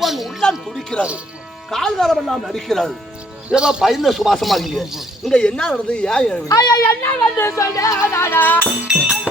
உன் உள்ளம் துடிக்கிறது. கால்காலமெல்லாம் நடிக்கிறது ஏதோ பயந்த சுபாசமா இருக்கீங்க இங்க என்ன நடந்தது? ஏன் எழுது? என்ன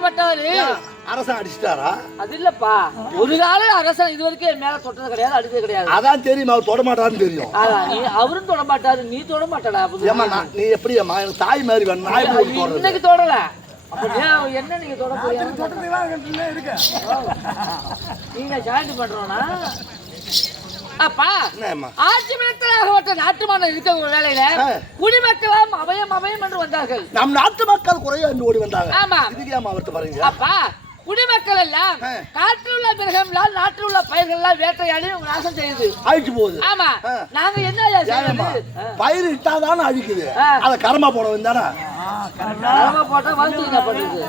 மன்னனாகப்பட்டவர் அரசன் அடிச்சிட்டாரா? அது இல்லப்பா. ஒரு கால அரசன் இது வரைக்கும் என் மேல தொட்டது கிடையாது அடிச்சது கிடையாது. அதான் தெரியும் அவர் தொட மாட்டான்னு தெரியும் நீ அவரும் தொட மாட்டாரு நீ தொட மாட்டாடா ஏமா நீ எப்படி அம்மா எனக்கு தாய் மாதிரி வேணும் தொடறது இன்னைக்கு தொடல. என்ன நீங்க தொட போறீங்க? நீங்க ஜாயின் பண்றோம்னா அப்பா ஆட்சி நாட்டு மன்னர் இருக்க வேலையில. குடிமக்களாம் அபயம் அபயம் என்று வந்தார்கள். நம் நாட்டு மக்கள் குறைய என்று ஓடி வந்தாங்க. ஆமா. இதுக்கு அவர்த்த பாருங்க. அப்பா குடிமக்கள் எல்லாம். காற்றில் உள்ள மிருகம்லாம் நாட்டில் உள்ள பயிர்கள்லாம் வேட்டையாடி நாசம் செய்யுது. அழிச்சு போகுது. ஆமா. நாங்க என்ன. பயிர் இட்டாதானே அழிக்குது. அதை கரமா போட நாம போட்டா வளர்த்துக்கு பண்ணுது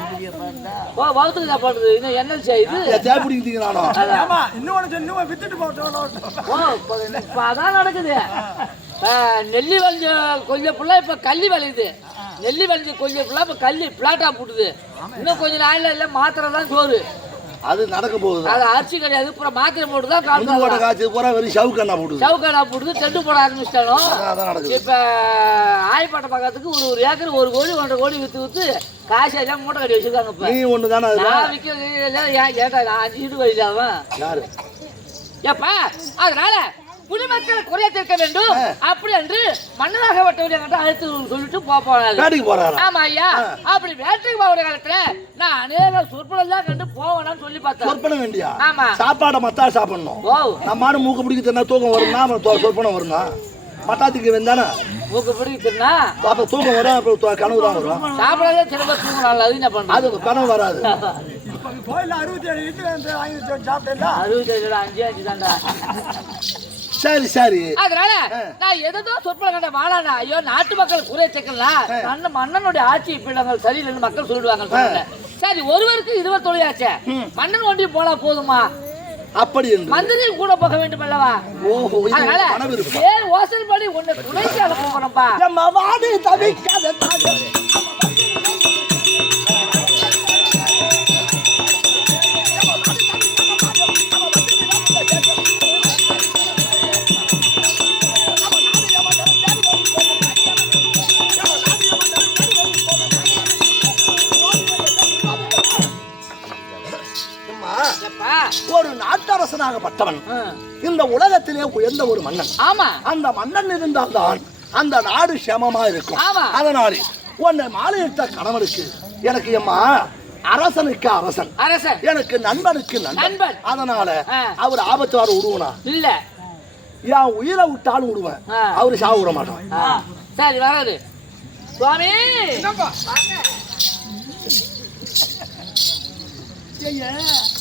ஓ வளர்த்துக்கு பண்ணுது இன்னும் என்ன செய்யுது சொல்லி. இன்னும் வித்துட்டு போட்டோம் அதான் நடக்குது. நெல்லி வளைஞ்ச கொஞ்சம் புள்ள இப்ப கள்ளி விளையுது. நெல்லி வளைஞ்ச கொஞ்சம் புள்ள இப்ப கள்ளி பிளாட்டா போட்டுது. இன்னும் கொஞ்ச நாள்ல இல்ல மாத்திரை தான் சோறு. அது நடக்க போகுது அது அரிசி கிடையாது அப்புறம் மாத்திரை போட்டு தான் போட்ட காட்டு காய்ச்சி பூரா வெறும் சவுக்கண்ணா போடுது சவுக்காடா போடுது டெண்டு போட ஆரம்பிச்சிட்டாலும். அதான் நடக்குது. இப்ப ஆயப்பாட்டை பக்கத்துக்கு ஒரு ஒரு ஏக்கர் ஒரு கோடி ஒன்றரை கோடி வித்து வித்து காசு எல்லாம் மூட்டை கட்டி வச்சிருக்காங்க இப்ப. நீ ஒண்ணு தானே நான் விற்கிறது ஏன் கேட்டா நான் அஞ்சு வீடு வயசாவன் யாரு? ஏப்பா அதனால குடிமக்களை குறைய தீர்க்க வேண்டும். அப்படி என்று மன்னராகப்பட்டவர் என்கிட்ட அழைத்து சொல்லிட்டு போ போனாரு வேட்டைக்கு போறாரா? ஆமா ஐயா. அப்படி வேட்டைக்கு போகிற காலத்துல நான் அநேக சொற்பொழில் கண்டு போவேனான்னு சொல்லி பார்த்தேன். சொற்பனம் வேண்டியா? ஆமா. சாப்பாடை மத்தா சாப்பிடணும். நம்ம ஆடு மூக்கு பிடிக்கிறதுனா தூக்கம் வரும்னா அப்புறம் தொ- சொற்பனம் வரும்னா? மத்தாத்துக்கு வந்தானே மூக்கு பிடிக்குதுன்னா அப்ப தூக்கம் வரும் அப்புறம் கனவு தான் வரும். சாப்பிடாதே திரும்ப தூங்கணும் அது என்ன பண்றது அது கனவு வராது. இப்ப கோயில்ல அறுபத்தி ஏழு வந்து வாங்கி சாப்பிட்டேன் அறுபத்தி ஏழு அஞ்சு அஞ்சு தாண்டா சரி சரி. அதனால நான் எதோ சொற்பொழில் கண்ட வாழானா ஐயோ நாட்டு மக்கள் குறைய சேர்க்கலாம் மன்ன மன்னனுடைய ஆட்சி பீடங்கள் சரியில்லைன்னு மக்கள் சொல்லிடுவாங்க. சரி ஒருவருக்கு இருவர் தொழிலாச்சே மன்னன் ஒண்டி போனா போதுமா? அப்படி என்று. மந்திரியும் கூட போக வேண்டும் அல்லவா ஓஹோ அதனால ஏன் ஓசல் படி உன்னை அனுப்ப போறப்பா எம்மா வாடி தவிக்காத ஆ. இந்த உலகத்திலே உயர்ந்த ஒரு மன்னன். ஆமா. அந்த மன்னன் இருந்தால்தான் அந்த நாடு சேமமா இருக்கும். ஆமா. அதனால உன்னை மாலையிட்ட கணவனுக்கு எனக்கு எம்மா அரசனுக்கு அரசன். அரசன். எனக்கு நண்பனுக்கு நண்பன். அதனால. அவர் ஆபத்து வர விடுவனா இல்ல. என் உயிரை விட்டாலும் விடுவேன். அவரு சாவு விட மாட்டான். சரி வராது சுவாமி!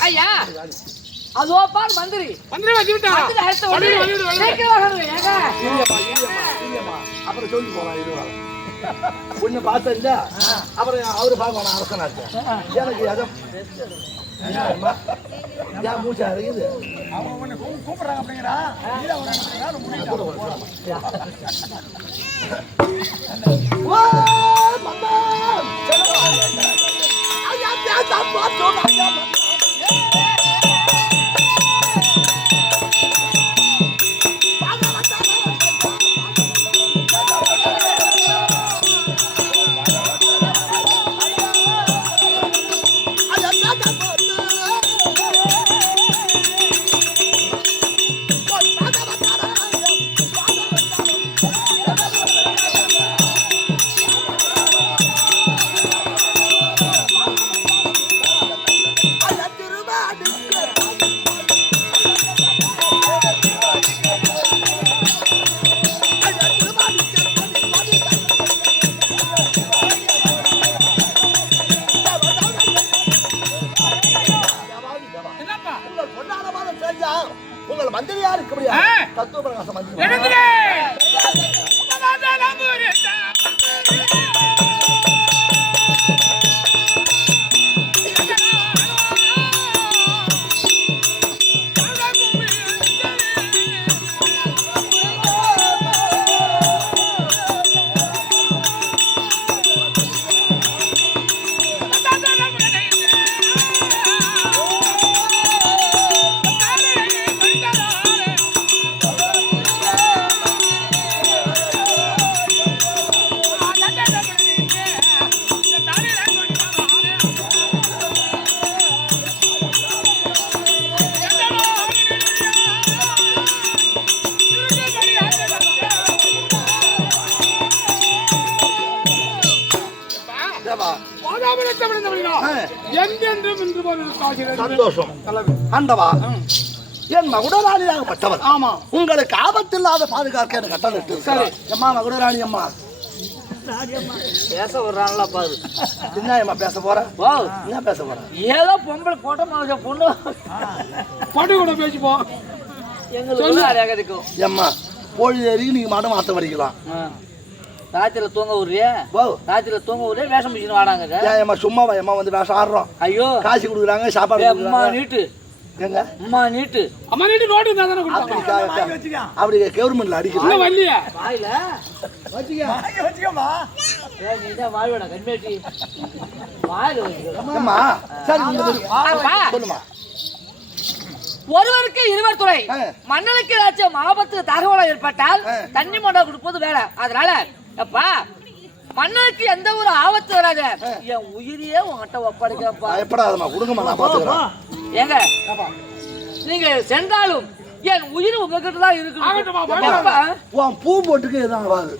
ஐயா! அதோ பார் மந்திரி. மந்திரி வந்துட்டா மந்திரி அடுத்த உடனே சீக்கிரம் வரணும், ஏங்க. இல்லையம்மா, இல்லையம்மா, இல்லையம்மா. அப்புறம் சொல்லி போலாம் இது வர கொஞ்சம் பார்த்தேன் இல்ல அப்புறம் அவரு பார்க்கணும் அரசனாச்சு. எனக்கு என்னம்மா? ஏன் மூச்சா இருக்குது? அவங்க உன்னை கூப்பிடுறாங்க அப்படிங்கிறா. நீதான் Satu apa nak sama dia? சந்தோஷம். ஆண்டவா என் மகுடராணியாகப்பட்டவன். ஆமா. உங்களுக்கு ஆபத்தில்லாத பாதுகாக்க எனக்கு கட்டளை சரி. அம்மா மகுடராணி அம்மா? பேச வர்றாங்களா பாரு என்ன அம்மா பேச போற? ஓ என்ன பேச போற? ஏதோ பொம்பளை போட்ட மாதிரி பொண்ணு. பாட்டு கூட பேசிப்போம் எங்களுக்கு அம்மா பொழுது எறிக்கு நீங்க மாட்டம் மாத்த வரைக்கலாம் ராத்திரில தூங்க விடுறியே ஓ ராத்திரில தூங்க விடுறியே வேஷம் பிடிச்சின்னு வாடாங்க ஏன் அம்மா சும்மாவா அம்மா வந்து வேஷம் ஆடுறோம். ஐயோ. காசு கொடுக்குறாங்க சாப்பாடு அம்மா நீட்டு. எங்க? அம்மா நீட்டு. அம்மா நீட்டு நோட்டு இருந்தா தானே அப்படி கொடுப்பாங்க அப்படி கவர்மெண்ட்ல அடிக்கிறது வரலையே. வாயில? ஒருவருக்கு இருவர் துறை. மன்னனுக்கு ஏதாச்சும் ஆபத்து தகவல் ஏற்பட்டால். தண்ணி மண்டா கொடுப்பது வேலை. அதனால அப்பா மன்னனுக்கு எந்த ஒரு ஆபத்து வராது. என் உயிரையே உங்ககிட்ட ஒப்படைக்கப்பா பயப்படாதம்மா கொடுங்கம்மா நான் பாத்துக்கிறேன் ஏங்க நீங்க சென்றாலும் என் உயிர் உங்ககிட்ட தான் இருக்கு உன் பூ போட்டுக்கு எதுவும் ஆகாது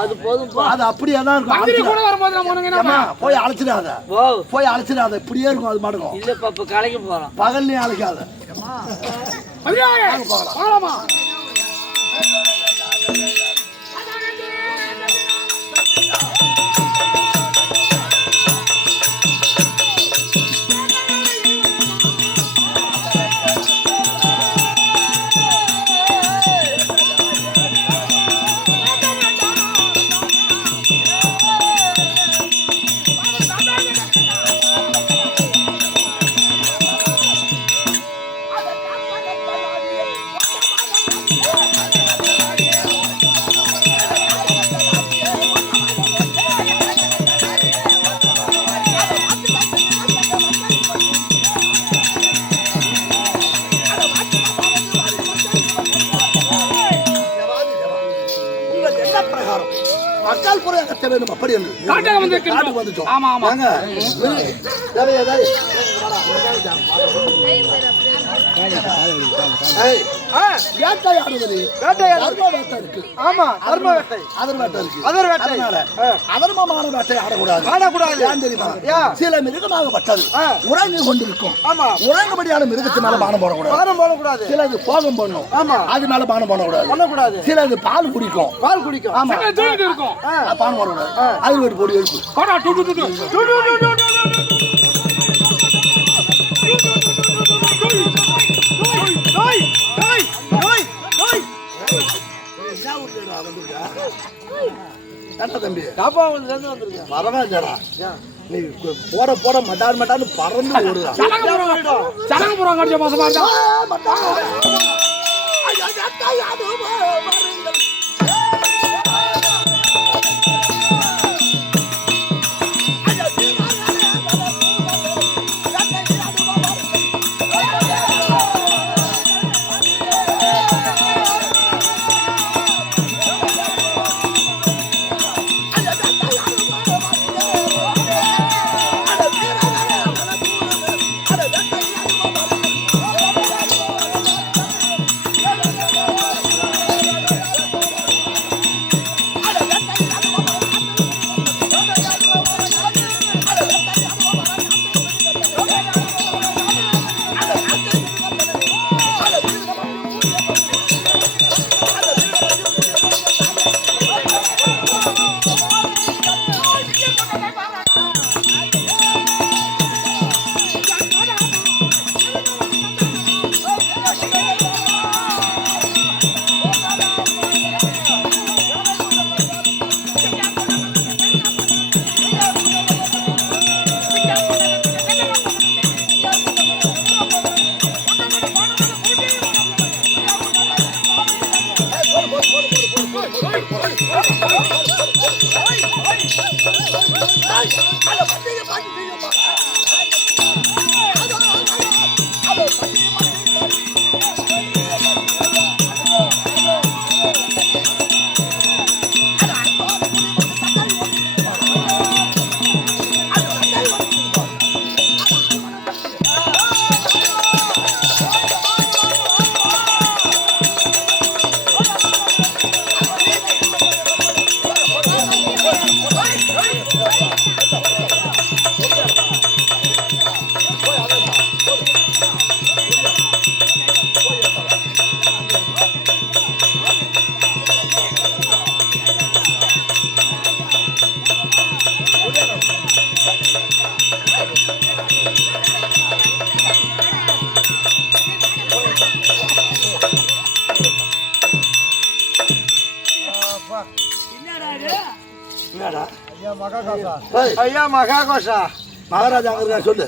அது. போதும் அது அப்படியே தான் இருக்கும். கூட வரும்போது நம்ம உனக்கு என்ன அம்மா போய் அழைச்சிடாத ஓ போய் அழைச்சிடாத இப்படியே இருக்கும் அது மாட்டுக்கும் இல்ல பாப்பா கலைக்கு போறோம். பகல்லையும் அழைக்காத. போகலாமா. Yeah. கட்ட வேண்டும் அப்படி என்று காட்டுக்கு வந்திருக்கிறோம். காட்டுக்கு வந்துட்டோம் ஆமா, ஆமா. சரி. வேட்டையாடுவது வேட்டை இருக்கு. அதர்ம வேட்டை. அதர் வேட்டை இருக்கு. அதனால, அதர்மமான வேட்டை ஆடக்கூடாது. ஏன் தெரியுமா? சில மிருகமாகப்பட்டது உறங்கி கொண்டிருக்கும் உறங்குபடியான மிருகத்து மேல பானம் போடக்கூடாது சிலது போகம் பண்ணும் அது மேல பானம் பண்ணக்கூடாது சிலது பால் குடிக்கும் பால் குடிக்கும் ஆமா இருக்கும் பானம் போடக்கூடாது அது ஒரு பொடி எடுக்கும் என்ன தம்பி காப்பாவுல இருந்து வந்திருக்கேன் வரவே இல்லடா நீ போட போட மட்டார் மட்டான்னு பறந்து ஓடுதா சலங்கபுரம் சலங்கபுரம் கடிச்ச மாசமா இருந்தா அந்த ஐயா மகாகாசா மகாராஜா அங்க சொல்லு.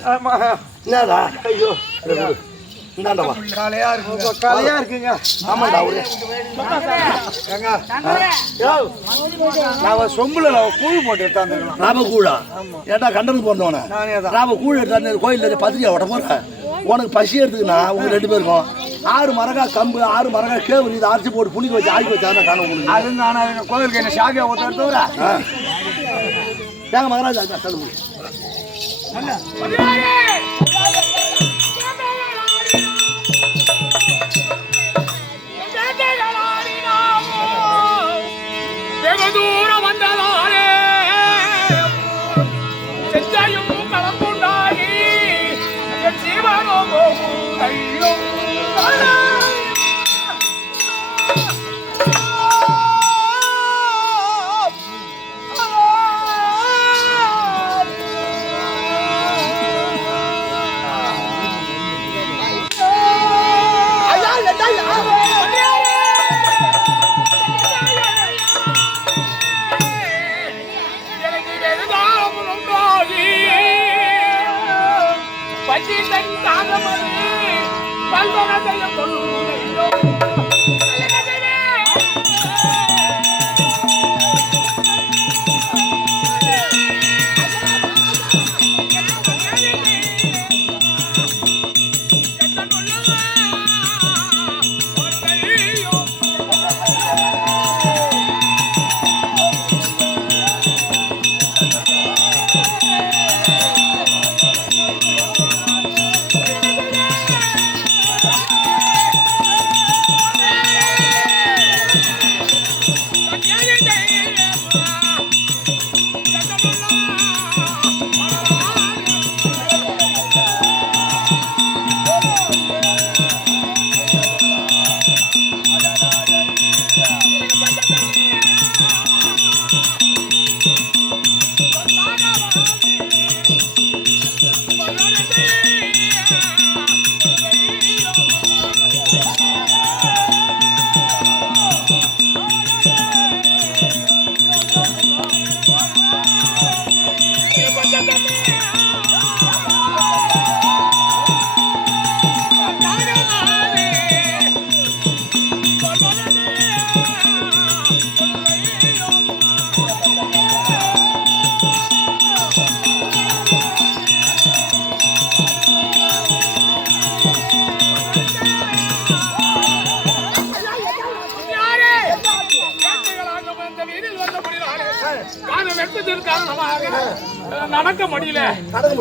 என்னடா? ஐயோ. இந்தாண்டவா கலையா இருக்கு கலையா இருக்குங்க. ஆமாடா அவரு. ஏங்க. நான் சொம்புல நான் கூழ் போட்டு எடுத்தாந்துருக்கேன் ராம கூழா பிறந்தவன நானே தான். ராம கூழ் எடுத்தாந்து கோயிலில் பத்திரிக்கை ஓட்ட போறேன் உனக்கு பசி எடுத்துக்கினா உங்க ரெண்டு பேருக்கும் ஆறு மரகா கம்பு ஆறு மரகா கேவு இதை அரைச்சி போட்டு புளிக்க வச்சு ஆக்கி வச்சா காணும் உங்களுக்கு. அது நான் கோவிலுக்கு என்ன சாமியா ஊத்த எடுத்து ஆ. ஏங்க மகாராஜா இந்தா சொல்லு முடியும் வெகு தூரம் வந்ததாலே செஞ்சையும் கலப்புண்டாகி ஜீவனோ போகும்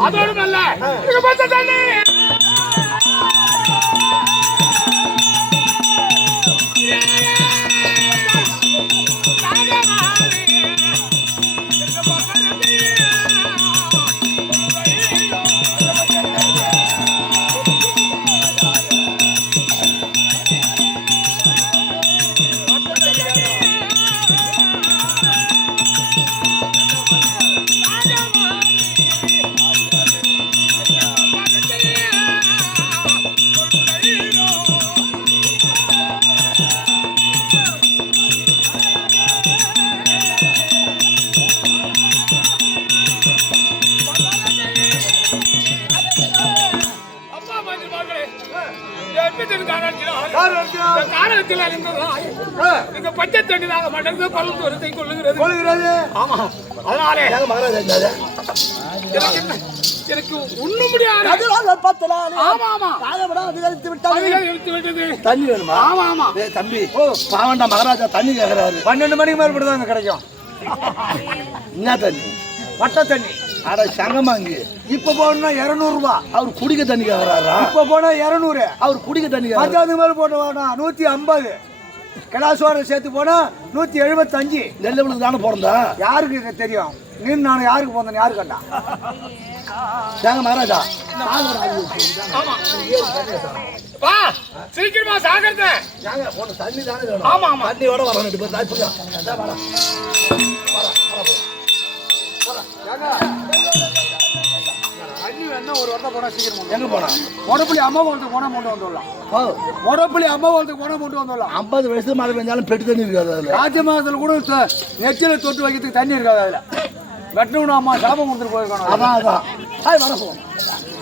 அதோடு நல்ல காரணத்தில் இருந்ததால் இந்த பச்சை தண்ணி நாங்க மடங்கு பல் தூரத்தை கொள்ளுகிறது கொள்கிறது ஆமா அதனாலே எனக்கு ஒண்ணும் முடியாது பத்து நாள் ஆமா ஆமா அதிகரித்து அதுதான் இழுத்து விட்டது தண்ணி வேணுமா ஆமா ஆமா தம்பி ஓ பாவண்டா மகாராஜா தண்ணி கேக்குறாரு பன்னெண்டு மணிக்கு மேற்பட்டு தாங்க கிடைக்கும் என்ன தண்ணி வட்ட தண்ணி. அட சங்கமாங்கி. இப்ப போனா இருநூறுபா அவர் குடிக்க தண்ணி கேக்குறாரா இப்ப போனா இருநூறு. அவர் குடிக்க தண்ணி பத்தாவது மேல போட்டு போனா நூத்தி ஐம்பது. கிளாசோட சேர்த்து போனா நூத்தி எழுபத்தஞ்சு. நெல்லவளுக்கு தானே பிறந்தா? யாருக்கு இது தெரியும்? நீ நான் யாருக்கு போந்தேன் யாரு கண்டா? ஏங்க மகாராஜா. ஆமா. வா சீக்கிரமா சாகரத. ஏங்க போன தண்ணி தானே வேணும். ஆமா ஆமா. தண்ணியோட வரணும் ரெண்டு பேர் தாய் புரியா அதான் வாடா. ஒரு வருஷம் போனா சீக்கிரம் எங்க போனா? மொடப்புள்ளி அம்மா போனா கொண்டு வந்துடலாம். மொடப்புள்ளி அம்மா ஒருத்தர் போனா கொண்டு வந்துடலாம். ஐம்பது வயசு மழை பெஞ்சாலும் பெட்டு தண்ணி இருக்காது அதுல. மாதத்துல கூட நெத்தியில தொட்டு வைக்கிறதுக்கு தண்ணி இருக்காது அதுல. வெட்டணும் அம்மா சாபம் கொடுத்துட்டு போயிருக்கணும் அதான் அதான். ஹாய் வரப்போம் எங்க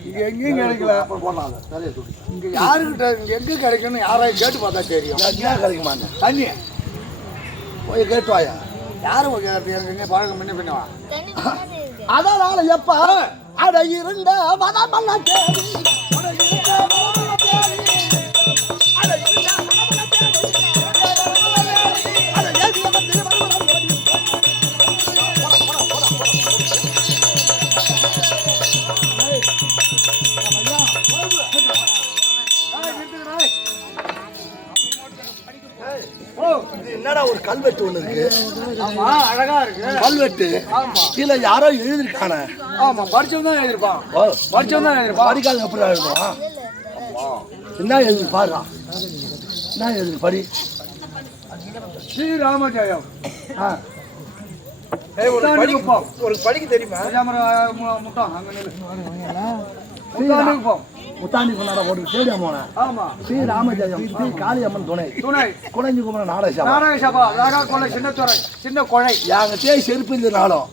இங்க எங்கேயும் கிடைக்கல. அப்புறம் போடலாம் நிறைய சொல்லி இங்க யாருக்கிட்ட எங்க கிடைக்கும்னு யாராவது கேட்டு பார்த்தா தெரியும். என்ன கிடைக்குமான்னு தண்ணி. போய் கேட்டு வாயா. யாரும் எங்க பழக்கம் பண்ணி பண்ணுவா அதனால எப்ப? அட இருந்த மனமெல்லாம் தேடி கல்வெட்டு ஒண்ணு இருக்கு. ஆமா அழகா இருக்கு. கல்வெட்டு. ஆமா. கீழே யாரோ எழுதிருக்கானே ஆமா படிச்சவன் தான் எழுதிருப்பான் படிச்சவன் தான் எழுதிருப்பான் படிக்காத எப்படி எழுதுவான்? என்ன எழுது பாருடா என்ன எழுது படி. ஸ்ரீ ராமஜெயம் ஆ ஒரு படிக்க தெரியுமா? பஞ்சாமரம் மு- முட்டம் அங்க நில்லு. முத்தாண்டி குப்பம் முத்தாண்டி போட்டு ஸ்டேடியம் போனேன். ஆமா. ஸ்ரீ ராமஜெயம் ஸ்ரீ காளியம்மன் துணை. துணை. குழஞ்சி குமரன் நாடகம் நாராயண சபா அழகா கொலை சின்ன துறை சின்ன கொழை எங்க தேய் செருப்பு இந்த நாளும்.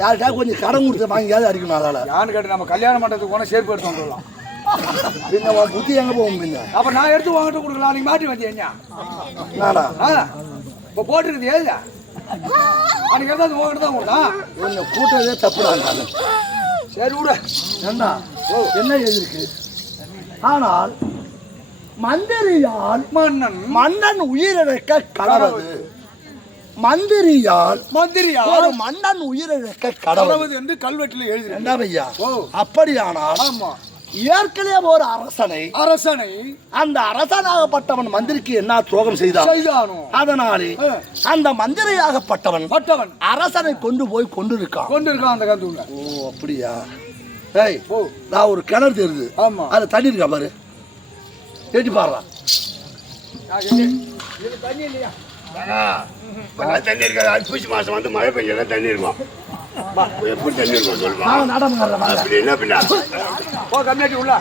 யார்கிட்ட கொஞ்சம் கடன் கொடுத்து வாங்கியாவது அடிக்கணும் அதால. யான்னு கேட்டு நம்ம கல்யாண மண்டபத்துக்கு போனா செருப்பு எடுத்து வந்துடலாம் பின்ன புத்தி எங்க போகும் பின்ன? அப்ப நான் எடுத்து வாங்கிட்டு கொடுக்கலாம் நீங்க மாட்டி வந்தீங்க நாடா இப்போ போட்டுருக்குது ஏதா? அன்னைக்கு இருந்தால் உங்ககிட்ட தான் கொஞ்சம் கூட்டதே தப்புடா சரி விடு. என்ன என்ன எழுதிருக்கு ஆனால் மந்திரியால் மன்னன் மன்னன் உயிரிழக்க கடவுள். மந்திரியால் மந்திரியா ஒரு மன்னன் உயிரிழக்க கடவுள். என்று கல்வெட்டில் எழுதி என்ன ஐயா ஓ. அப்படியானால் ஏற்கனவே ஒரு அரசனை அரசனை அந்த அரசனாகப்பட்டவன் மந்திரிக்கு என்ன துரோகம் செய்தான்? அதனாலே. அந்த மந்திரியாகப்பட்டவன் பட்டவன் அரசனை கொண்டு போய் கொண்டிருக்கான். கொண்டு இருக்கான் அந்த கந்துள்ள ஓ அப்படியா? ஏய் ஓ நான் ஒரு கிணறு தெரியுது. ஆமா. அது தண்ணி இருக்கா பாரு? ஏட்டி பாடுறான் இது தண்ணி இல்லையா? தண்ணி இருக்காது ஐப்பசி மாசம் வந்து மழை பெஞ்சதான் தண்ணி இருக்கும். எப்படி தண்ணி இருக்கும் சொல்லுமா? நாடகம் அப்படி என்ன பின்னா? போ கம்மியாட்டி உள்ள.